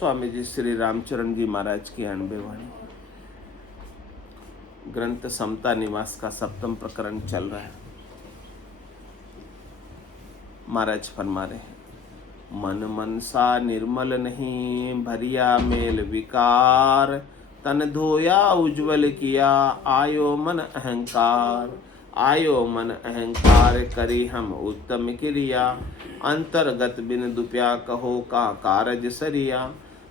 स्वामी जी श्री रामचरण जी महाराज की अणबे वाणी ग्रंथ समता निवास का 7वां प्रकरण चल रहा है। महाराज फरमा रहे हैं, मन मनसा निर्मल नहीं, भरिया मेल विकार, तन धोया उज्जवल किया, आयो मन अहंकार। आयो मन अहंकार करी हम उत्तम क्रिया, अंतर्गत बिन दुप्या कहो का कारज सरिया।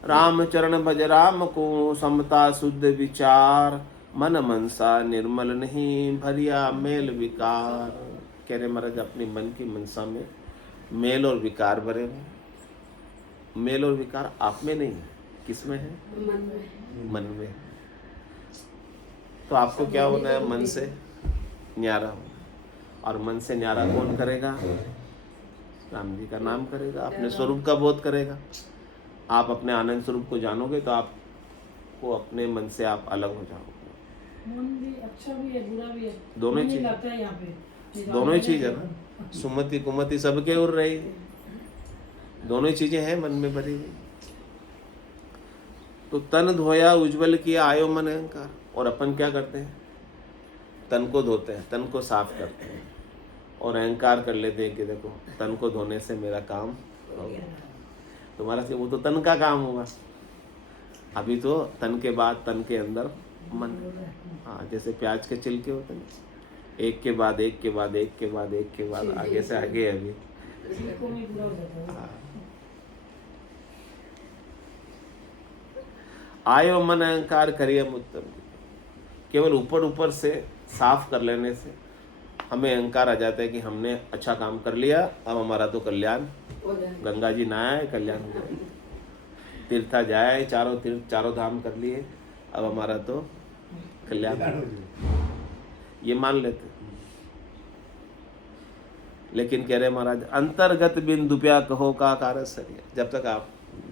रामचरण भज राम को समता शुद्ध विचार, मन मनसा निर्मल नहीं, भरिया मेल विकार। कह रहे महाराज अपनी मन की मनसा में मेल और विकार भरे हुए। मेल और विकार आप में नहीं, किस में है? मन में। तो आपको क्या होना है? मन से न्यारा हो। और मन से न्यारा कौन करेगा? राम जी का नाम करेगा, अपने स्वरूप का बोध करेगा। आप अपने आनंद स्वरूप को जानोगे तो आपको अपने मन से आप अलग हो जाओगे। मन भी अच्छा भी है, बुरा भी है, दोनों ही चीज है यहाँ पे। दोनों ही चीज है ना। सुमति कुमति सबके उड़ रही है, दोनों ही चीजें हैं मन में भरी हुई। तो तन धोया उज्जवल किया, आयो मन अहंकार। और अपन क्या करते हैं? तन को धोते हैं, तन को साफ करते हैं और अहंकार कर लेते हैं कि देखो तन को धोने से मेरा काम हो गया। तुम्हारा से वो तो तन का काम होगा, अभी तो तन के बाद तन के अंदर मन। हाँ, जैसे प्याज के छिलके होते हैं, एक के बाद एक के बाद एक के बाद एक के बाद आगे से आगे अभी। हाँ। आयो मन अहंकार करिए उत्तम। केवल ऊपर ऊपर से साफ कर लेने से हमें अहंकार आ जाता है कि हमने अच्छा काम कर लिया, अब हमारा तो कल्याण। गंगा जी नहाए, कल्याण हो जाए। तीर्था जाए, चारों तीर्थ चारों धाम कर लिए, अब हमारा तो कल्याण। ये मान लेते। लेकिन कह रहे महाराज, अंतर्गत बिन दुप्या कहो का कारज सरिया। जब तक आप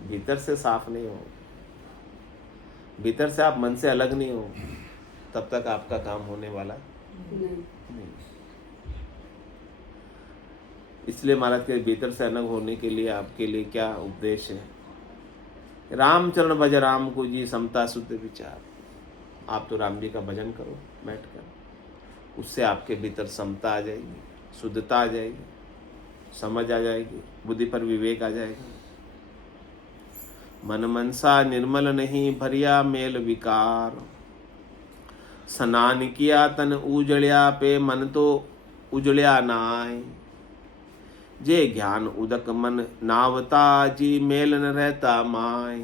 भीतर से साफ नहीं हो, भीतर से आप मन से अलग नहीं हो, तब तक आपका काम होने वाला नहीं। इसलिए महाराज के भीतर से अलग होने के लिए आपके लिए क्या उपदेश है? रामचरण भज राम को जी समता शुद्ध विचार। आप तो राम जी का भजन करो बैठकर, उससे आपके भीतर समता आ जाएगी, शुद्धता आ जाएगी, समझ आ जाएगी, बुद्धि पर विवेक आ जाएगा। मन मनसा निर्मल नहीं, भरिया मेल विकार। स्नान किया तन उजड़िया पे, मन तो उजड़िया नाय। जे ज्ञान उदक मन नावता, जी मेल न रहता माय।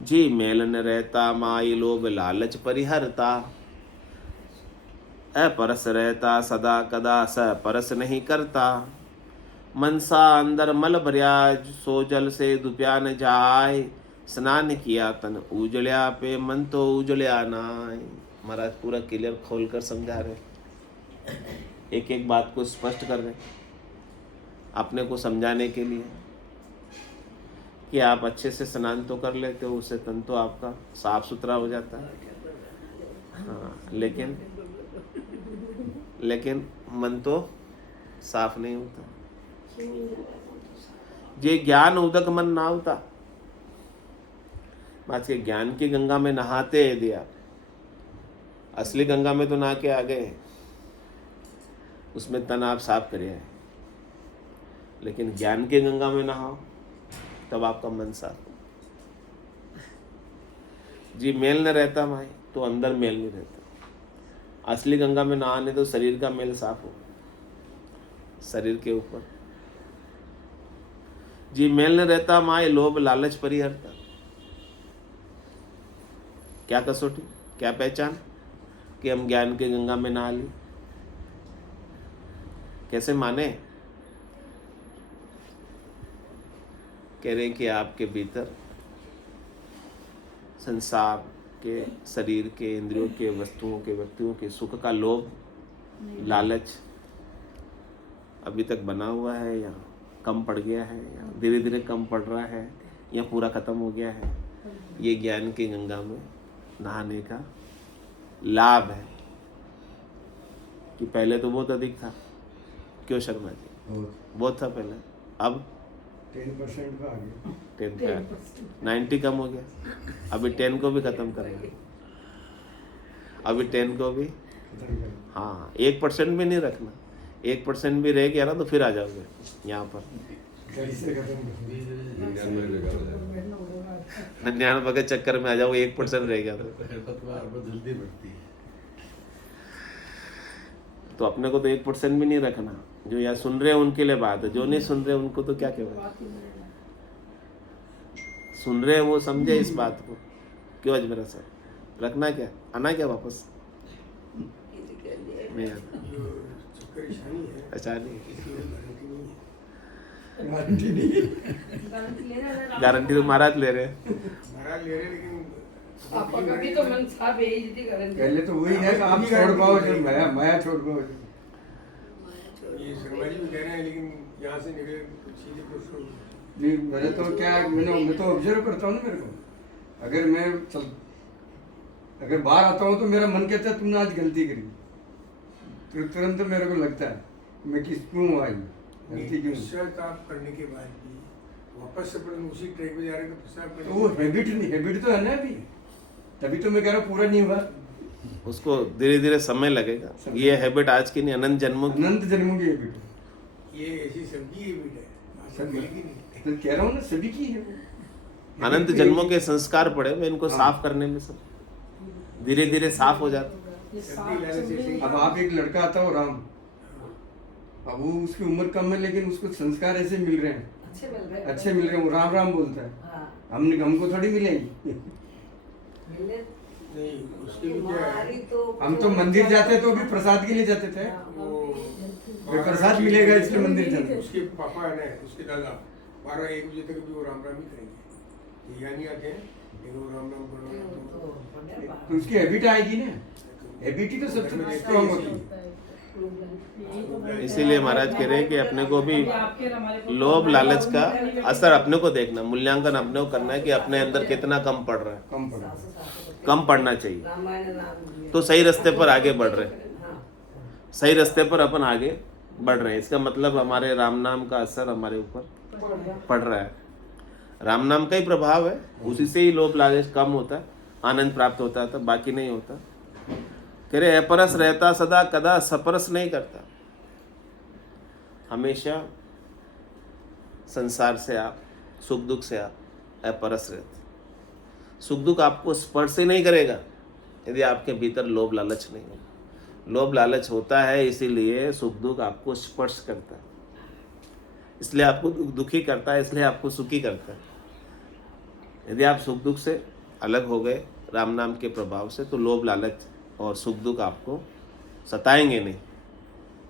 जी मेल न रहता माय, लोभ लालच परिहरता। अपरस रहता सदा कदा, स परस नहीं करता। मनसा अंदर मल भरिया, सो जल से दुप्या न जाय। स्नान किया तन उजड़िया पे, मन तो उजड़िया नाय। महाराज पूरा क्लियर खोल कर समझा रहे, एक एक बात को स्पष्ट कर रहे अपने को समझाने के लिए कि आप अच्छे से स्नान तो कर लेते हो, उससे तन तो आपका साफ सुथरा हो जाता है। हाँ, लेकिन मन तो साफ नहीं होता। जे ज्ञान उदक मन ना होता। आज के ज्ञान की गंगा में नहाते यदि आप, असली गंगा में तो नहा के आ गए, उसमें तन आप साफ करिए, लेकिन ज्ञान की गंगा में नहाओ तब आपका मन साफ हो। जी मेल न रहता भाई, तो अंदर मेल नहीं रहता। असली गंगा में नहाने तो शरीर का मेल साफ हो, शरीर के ऊपर। जी मेल न रहता माय, लोभ लालच परिहरता। क्या कसौटी, क्या पहचान कि हम ज्ञान की गंगा में नहा ली? कैसे माने? कह रहे कि आपके भीतर संसार के, शरीर के, इंद्रियों के, वस्तुओं के, व्यक्तियों के सुख का लोभ लालच अभी तक बना हुआ है, या कम पड़ गया है, या धीरे धीरे कम पड़ रहा है, या पूरा खत्म हो गया है? ये ज्ञान की गंगा में नहाने का लाभ है। कि पहले तो बहुत अधिक था। क्यों शर्मा जी? बहुत था पहले, अब 10% का आ गया। 10 का 90 कम हो गया। अभी 10 को भी खत्म करेंगे, अभी 10 को भी। खत्म कर। हाँ 1% भी नहीं रखना, 1% भी रह गया ना तो फिर आ जाओगे यहाँ पर। कैसे खत्म कर। 99 के चक्कर में आ जाओगे, 1% रह गया जल्दी बढ़ती है। तो अपने को तो 1% भी नहीं रखना। जो यहाँ सुन रहे हैं उनके लिए बात है, जो नहीं सुन रहे उनको तो क्या कहना। सुन रहे हैं वो समझे इस बात को। क्यों अजमेरा सर रखना क्या, आना क्या वापस नहीं आना। अच्छा नहीं, गारंटी नहीं। गारंटी तो महाराज ले रहे हैं। लेकिन आपका कभी तो मन था बेइज्जती करेंगे। पहले तो वही है कि आप छोड़ पाओ, जब मैं छोड़ पाओ। ये शर्मा जी भी कह रहे हैं, लेकिन यहाँ से निकले सीधे को शुरू। नहीं मैंने तो क्या मैं तो ऑब्जर्व करता हूँ ना। मेरे को अगर बाहर आता हूँ तो मेरा मन कहता है तुमने आज गलती करी, तो तुरंत मेरे को लगता है मैं क्यों आई, गलती क्यों। पश्चाताप करने के बाद भी वापस से अपन उसी ट्रैक पे जा रहे हैं, तो पश्चाताप तो वो हैबिट तो है ना अभी, तभी तो मैं कह रहा हूँ पूरा नहीं हुआ। उसको धीरे धीरे समय लगेगा। ये हैबिट आज की नहीं, अनंत जन्मों की। अनंत जन्मों की हैबिट ये ऐसी सबकी हैबिट है, सब मिलेगी नहीं। तो कह रहा हूँ ना सभी की है वो। अनंत जन्मों के संस्कार पड़े हुए, इनको साफ करने में सब धीरे धीरे साफ हो जाता। अब आप एक लड़का आता हो राम, अब वो उसकी उम्र कम है लेकिन उसको संस्कार ऐसे मिल रहे हैं, अच्छे मिल रहे हैं, वो राम राम बोलता है। हमको थोड़ी मिलेगी। नहीं उसके भी क्या है, हम तो मंदिर जाते तो भी प्रसाद के लिए जाते थे, वो प्रसाद मिलेगा इसलिए मंदिर जाते। उसके पापा है ना, उसके दादा 12-1 बजे तक भी वो राम राम ही करेंगे। यहाँ नहीं आते हैं लेकिन वो राम राम करना। तो उसकी हैबिट आएगी ना, हैबिट ही तो सबसे स्ट्रांग होती है। इसीलिए महाराज कह रहे हैं कि अपने को भी लोभ लालच का असर अपने को देखना, मूल्यांकन अपने को करना है कि अपने अंदर कितना कम पड़ रहा है। कम पड़ा। कम पढ़ना चाहिए तो सही रास्ते पर आगे बढ़ रहे हैं, सही रास्ते पर अपन आगे बढ़ रहे हैं। इसका मतलब हमारे राम नाम का असर हमारे ऊपर पड़ रहा है। राम नाम का ही प्रभाव है, उसी से ही लोभ लालच कम होता है, आनंद प्राप्त होता है, तो बाकी नहीं होता। कह रहे अपरस रहता सदा कदा सपरस नहीं करता। हमेशा संसार से आप, सुख दुख से आप अपरस रहते। सुख दुख आपको स्पर्श ही नहीं करेगा यदि आपके भीतर लोभ लालच नहीं होगा। लोभ लालच होता है इसीलिए सुख दुख आपको स्पर्श करता है, इसलिए आपको दुखी करता है, इसलिए आपको सुखी करता है। यदि आप सुख दुख से अलग हो गए राम नाम के प्रभाव से, तो लोभ लालच और सुख दुख आपको सताएंगे नहीं,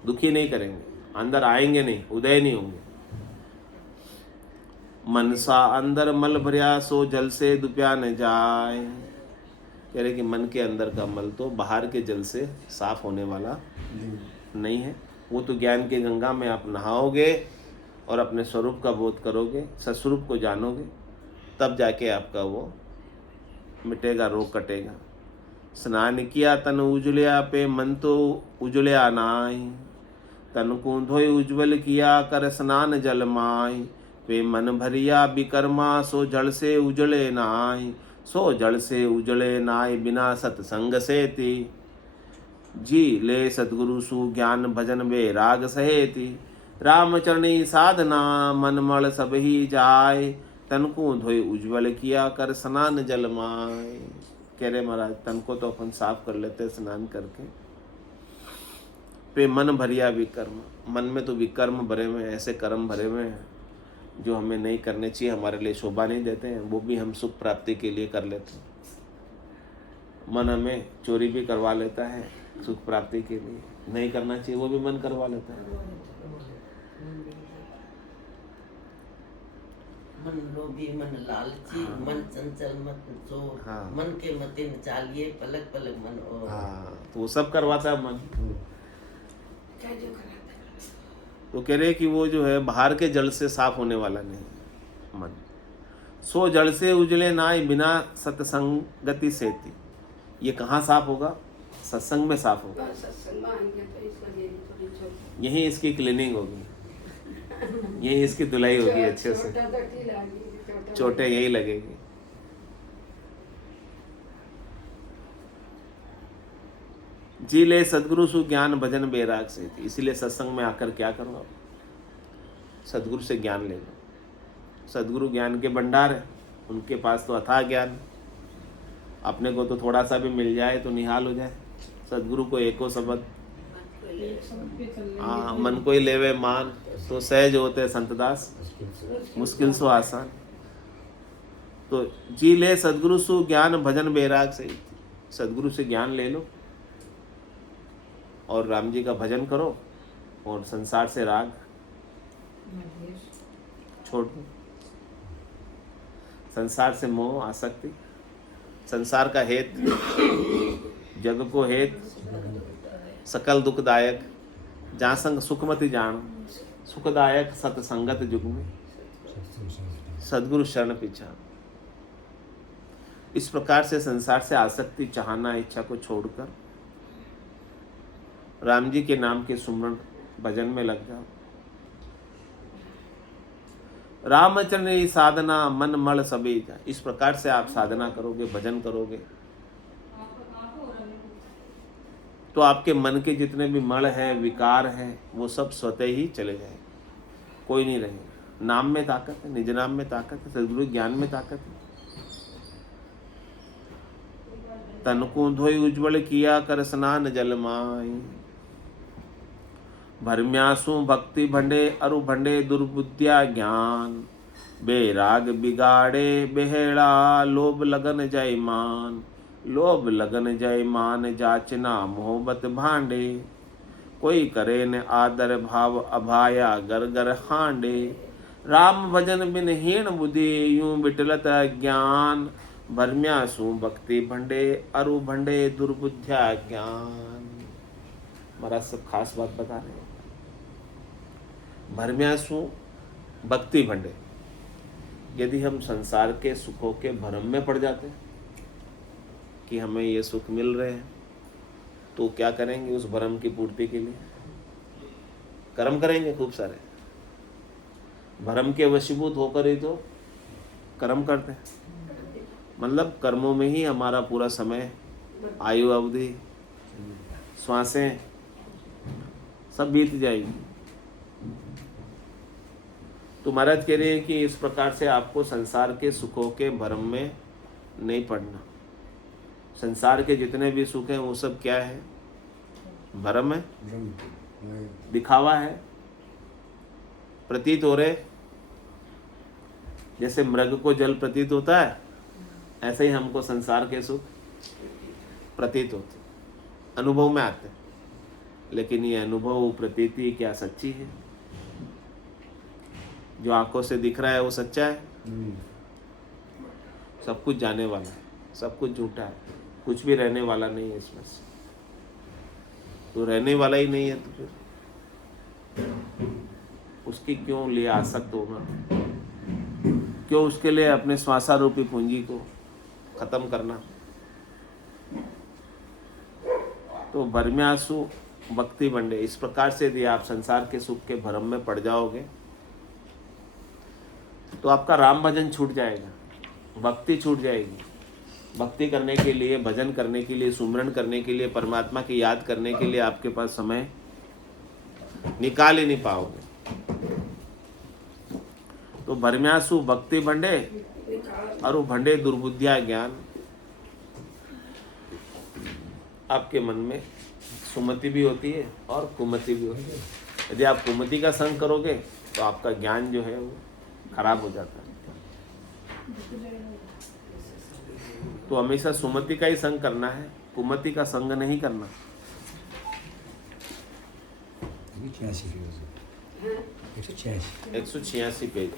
दुखी नहीं करेंगे, अंदर आएंगे नहीं, उदय नहीं होंगे। मनसा अंदर मल भरिया सो जल से दुप्या न जाए। कह रहे कि मन के अंदर का मल तो बाहर के जल से साफ होने वाला नहीं है। वो तो ज्ञान की गंगा में आप नहाओगे और अपने स्वरूप का बोध करोगे, सस्वरूप को जानोगे, तब जाके आपका वो मिटेगा, रोग कटेगा। स्नान किया तन उजलिया पे मन तो उजलिया नाई, तन को धोई उज्ज्वल किया कर स्नान जल माई। पे मन भरिया विकर्मा सो जल से उजले नाई, सो जल से उजले नाई बिना सत्संग से ती। जी ले सतगुरु सु ज्ञान भजन बे राग सहेती। रामचरणी साधना मन मल सब ही जाय, तन को धोई उज्ज्वल किया कर स्नान जल माय। कह रहे महाराज तन को तो अपन साफ कर लेते स्नान करके। पे मन भरिया विकर्म, मन में तो विकर्म भरे हुए, ऐसे कर्म भरे हुए हैं जो हमें नहीं करने चाहिए, हमारे लिए शोभा नहीं देते हैं, वो भी हम सुख प्राप्ति के लिए कर लेते हैं। मन हमें चोरी भी करवा लेता है सुख प्राप्ति के लिए, नहीं करना चाहिए वो भी मन करवा लेता है। मन लोभी मन लालची, मन चंचल मत सो, मन के मते न चालिए, पलक पलक मन और। हाँ तो वो सब करवाता है मन। तो कह रहे कि वो जो है बाहर के जल से साफ होने वाला नहीं मन। सो जल से उजले नाई बिना सत्संगति सेती। ये कहाँ साफ होगा? सत्संग में साफ होगा, यहीं इसकी क्लीनिंग होगी। यही इसकी धुलाई होगी अच्छे से, छोटा तो ठीक लगी, छोटा चोटें यही लगेगी। जी ले सदगुरु सु ज्ञान भजन बैराग से। इसीलिए सत्संग में आकर क्या करो आप, सदगुरु से ज्ञान ले लो। सदगुरु ज्ञान के भंडार है, उनके पास तो अथाह ज्ञान। अपने को तो थोड़ा सा भी मिल जाए तो निहाल हो जाए। सदगुरु को एको शब्द, हाँ, मन को ही लेवे मान, तो सहज होते संतदास, मुश्किल सो आसान। तो जी ले सदगुरु सु ज्ञान भजन बैराग से। सदगुरु से ज्ञान ले लो और राम जी का भजन करो और संसार से राग छोड़ दो। संसार से मोह आसक्ति, संसार का हेत, जग को हेत, सकल दुखदायक, जहाँ संग सुखमति जान, सुखदायक सतसंगत जुग में, सदगुरु शरण पीछा। इस प्रकार से संसार से आसक्ति, चाहना, इच्छा को छोड़कर राम जी के नाम के सुमरण भजन में लग जाओ। रामचरण साधना मन मल सबे जा। इस प्रकार से आप साधना करोगे, भजन करोगे, तो आपके मन के जितने भी मल है, विकार है, वो सब स्वतः ही चले जाए, कोई नहीं रहेगा। नाम में ताकत है, निज नाम में ताकत है, सदगुरु ज्ञान में ताकत है। तन को धोई उज्ज्वल किया कर स्नान जल माई, भरम्यासु भक्ति भंडे अरु भंडे दुर्बुद्धिया ज्ञान, बेराग बिगाड़े बेहेड़ा लोभ लगन जय मान, लोभ लगन जय मान जाचना मोहब्बत भांडे, कोई करे न आदर भाव अभाया गर गर हांडे, राम भजन बिन हीन बुद्धि यूं बिटलत ज्ञान, भरम्यासु भक्ति भंडे अरु भंडे दुर्बुद्धिया ज्ञान। महाराज सब खास बात बता रहे हैं। भरम्यासु भक्ति भंडे, यदि हम संसार के सुखों के भ्रम में पड़ जाते हैं कि हमें ये सुख मिल रहे हैं, तो क्या करेंगे? उस भ्रम की पूर्ति के लिए कर्म करेंगे खूब सारे। भ्रम के वशीभूत होकर ही तो कर्म करते हैं। मतलब कर्मों में ही हमारा पूरा समय, आयु अवधि, श्वासें सब बीत जाएगी। तो महाराज कह रहे हैं कि इस प्रकार से आपको संसार के सुखों के भ्रम में नहीं पड़ना। संसार के जितने भी सुख हैं वो सब क्या है? भ्रम है, दिखावा है, प्रतीत हो रहे। जैसे मृग को जल प्रतीत होता है, ऐसे ही हमको संसार के सुख प्रतीत होते, अनुभव में आते। लेकिन ये अनुभव, प्रतीति क्या सच्ची है? जो आंखों से दिख रहा है वो सच्चा है? सब कुछ जाने वाला है, सब कुछ झूठा है, कुछ भी रहने वाला नहीं है इसमें से। तो रहने वाला ही नहीं है तो फिर उसकी क्यों लिए आसक्त होना? क्यों उसके लिए अपने श्वासारूपी पूंजी को खत्म करना? तो भरम्यासु भक्ति बंडे, इस प्रकार से यदि आप संसार के सुख के भ्रम में पड़ जाओगे तो आपका राम भजन छूट जाएगा, भक्ति छूट जाएगी। भक्ति करने के लिए, भजन करने के लिए, सुमरन करने के लिए, परमात्मा की याद करने के लिए आपके पास समय निकाल ही नहीं पाओगे। तो भरम्यासु भक्ति भंडे और भंडे दुर्बुद्धिया ज्ञान। आपके मन में सुमति भी होती है और कुमति भी होती है। यदि आप कुमति का संग करोगे तो आपका ज्ञान जो है वो खराब हो जाता है। तो हमेशा सुमति का ही संग करना है, कुमति का संग नहीं करना। 186 पेज।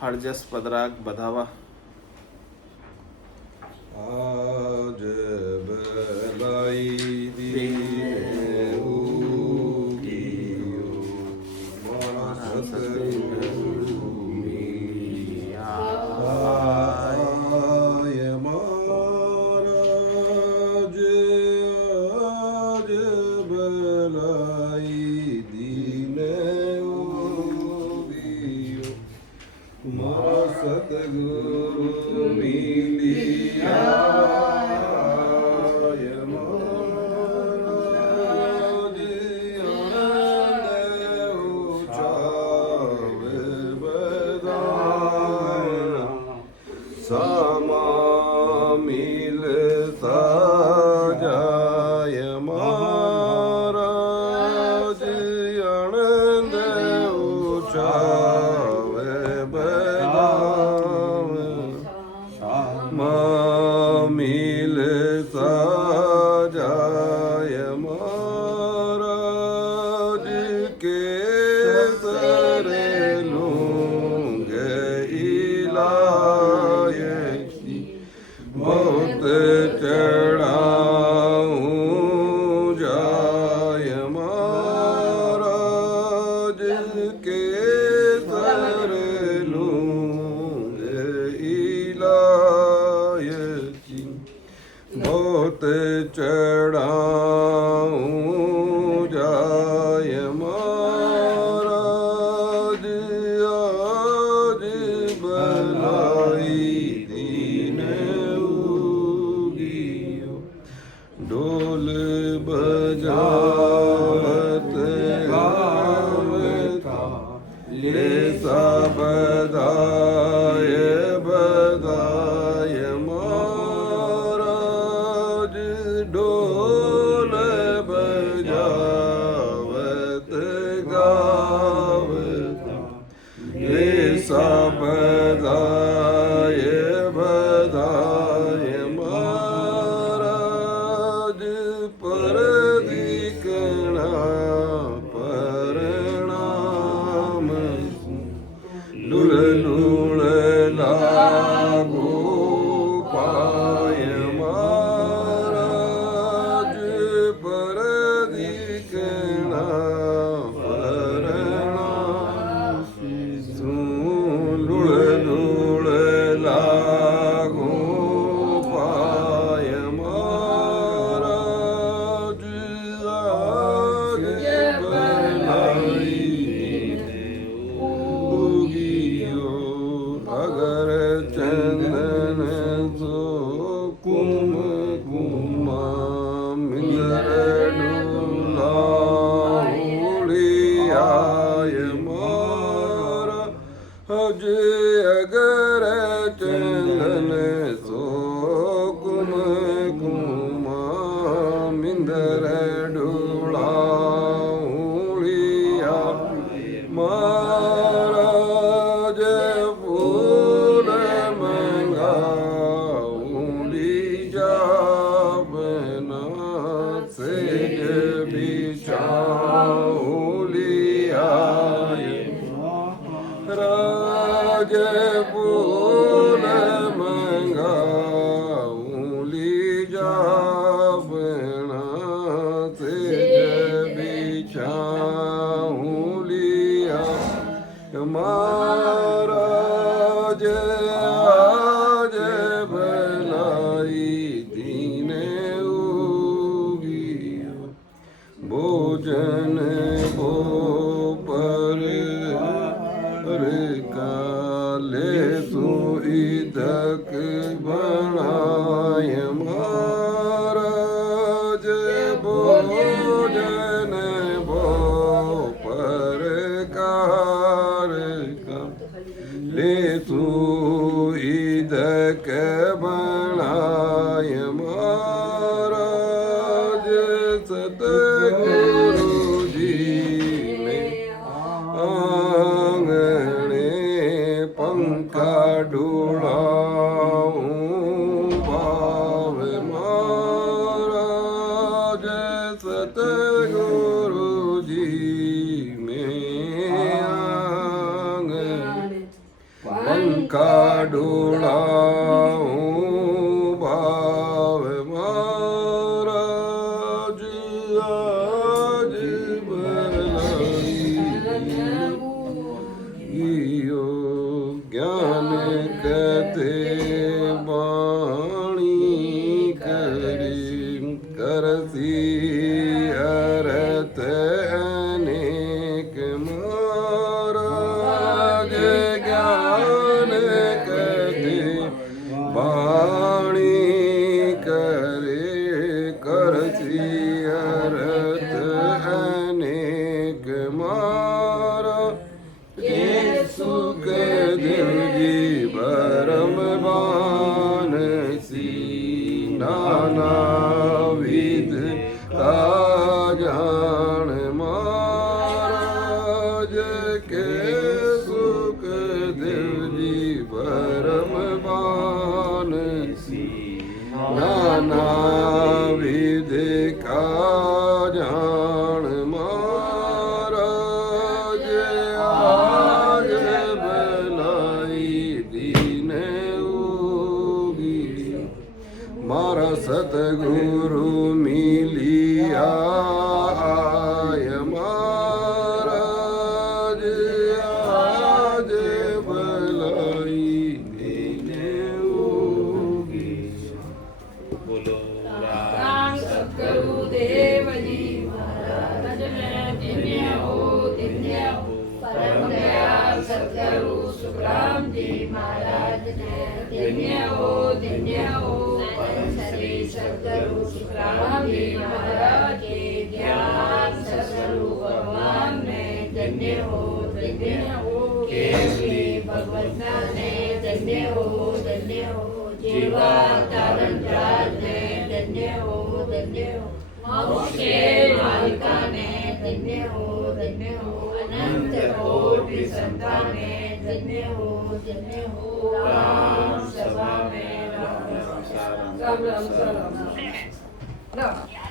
हरजस पदराग बधावा। आज बलाई दी સાજાય મહારાજ આનંદ ઉછાવે બધા મિલ સાજાય મહારાજ કે बहुत चढ़ाऊं जाय महाराज के सर लूंगे इलायची बहुत चढ़ाऊं जाय महाराज आज बनाई ढोल बजावत आवता लेसा बधाय बधाय महाराज ढोल बजावत गावता लेसा बधाय बधाय परणाम लुल लुल लागो पाय महाराज पर दिखना परणाम लुल लुल लागो पाय अगर चंदन सो कुम कुमा मिंदर डुलाय मारा हज अगर चंदन सो कुम कुमा मिंदर डुलाया महाराज फूल मंगाऊंगी जावना से बिछाऊंगी आए राज फूल मंगाऊंगी जावना से बिछाऊंगी महाराज आज भलाई दीन उगी भोजन भो पर काले तू इदक बनाय महाराज भोजन भो पर ले तू इदक बनाय महाराज सतगुरु जी ने आंगणे पंखा ढूंढाऊं भाव महाराज सतगुरु जी पंखा ढूंढाऊं भाव महाराज आज बनाइयो ज्ञान कथे वाणी करी करसी अर्थ अनेक महाराज ज्ञान कथे वाणी करे करसी अर्थ अनेक मारा सुख दिल जी भरम बानसी ना नानाविध काजान महाराज के सुख देवजी परम पान नानाविध काजान महाराज आज भलाई दीन होगी मारा सतगुरु मिलिया आय महाराज आज भलाई दीन होगी बोलो राम सतगुरु देव जी महाराज ने धन्य हो परम दयाल सतगुरु सुखराम जी महाराज ने धन्य हो परम श्री सतगुरु सुखराम जी महाराज के ज्ञान सतगुरु भगवान ने धन्य हो केवली भगवंता ने धन्य हो जीवा तारण राज ने धन्य हो मोक्ष के मालिका ने धन्य हो अनंत कोटि संतान ने धन्य हो राम सभा में राम